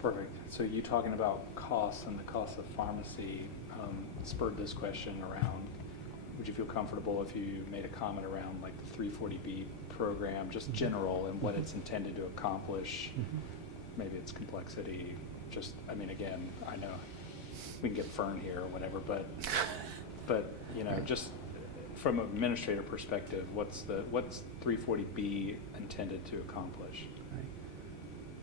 Perfect. So you talking about costs and the cost of pharmacy spurred this question around, would you feel comfortable if you made a comment around like the 340B program, just general and what it's intended to accomplish? Maybe its complexity, just, I mean, again, I know we can get Fern here or whatever, but you know, just from an administrator perspective, what's 340B intended to accomplish? Right.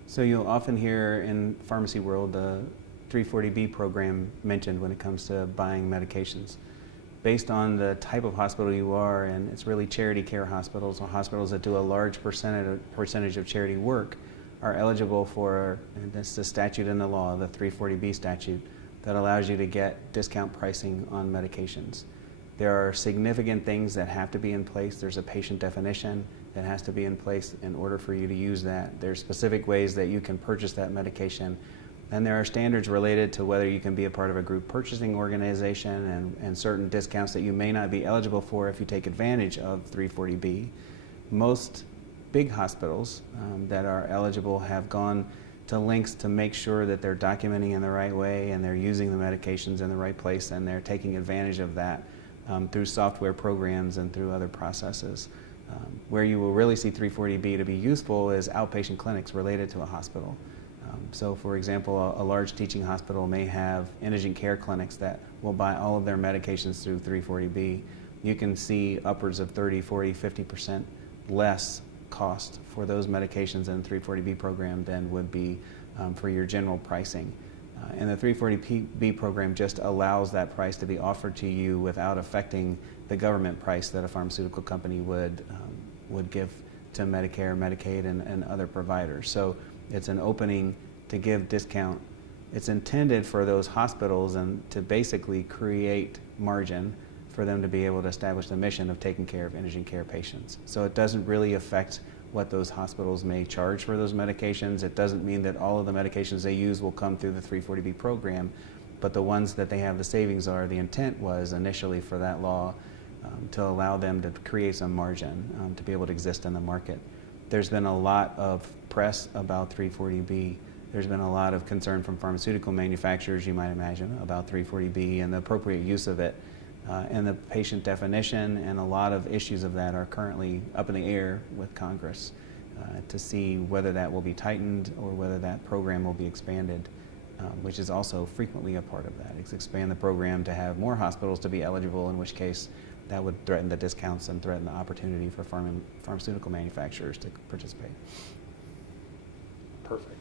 So you'll often hear in pharmacy world the 340B program mentioned when it comes to buying medications. Based on the type of hospital you are, and it's really charity care hospitals or hospitals that do a large percentage of charity work, are eligible for, and that's the statute in the law, the 340B statute, that allows you to get discount pricing on medications. There are significant things that have to be in place. There's a patient definition that has to be in place in order for you to use that. There's specific ways that you can purchase that medication. And there are standards related to whether you can be a part of a group purchasing organization and certain discounts that you may not be eligible for if you take advantage of 340B. Most big hospitals that are eligible have gone to lengths to make sure that they're documenting in the right way and they're using the medications in the right place and they're taking advantage of that through software programs and through other processes. Where you will really see 340B to be useful is outpatient clinics related to a hospital. So for example, a large teaching hospital may have indigent care clinics that will buy all of their medications through 340B. You can see upwards of 30, 40, 50% less cost for those medications in the 340B program than would be for your general pricing. And the 340B program just allows that price to be offered to you without affecting the government price that a pharmaceutical company would give to Medicare, Medicaid, and other providers. So it's an opening to give discount. It's intended for those hospitals and to basically create margin for them to be able to establish the mission of taking care of indigent care patients. So it doesn't really affect what those hospitals may charge for those medications. It doesn't mean that all of the medications they use will come through the 340B program, but the ones that they have the savings are, the intent was initially for that law to allow them to create some margin to be able to exist in the market. There's been a lot of press about 340B. There's been a lot of concern from pharmaceutical manufacturers, you might imagine, about 340B and the appropriate use of it. And the patient definition and a lot of issues of that are currently up in the air with Congress to see whether that will be tightened or whether that program will be expanded, which is also frequently a part of that. It's expand the program to have more hospitals to be eligible, in which case that would threaten the discounts and threaten the opportunity for pharmaceutical manufacturers to participate. Perfect.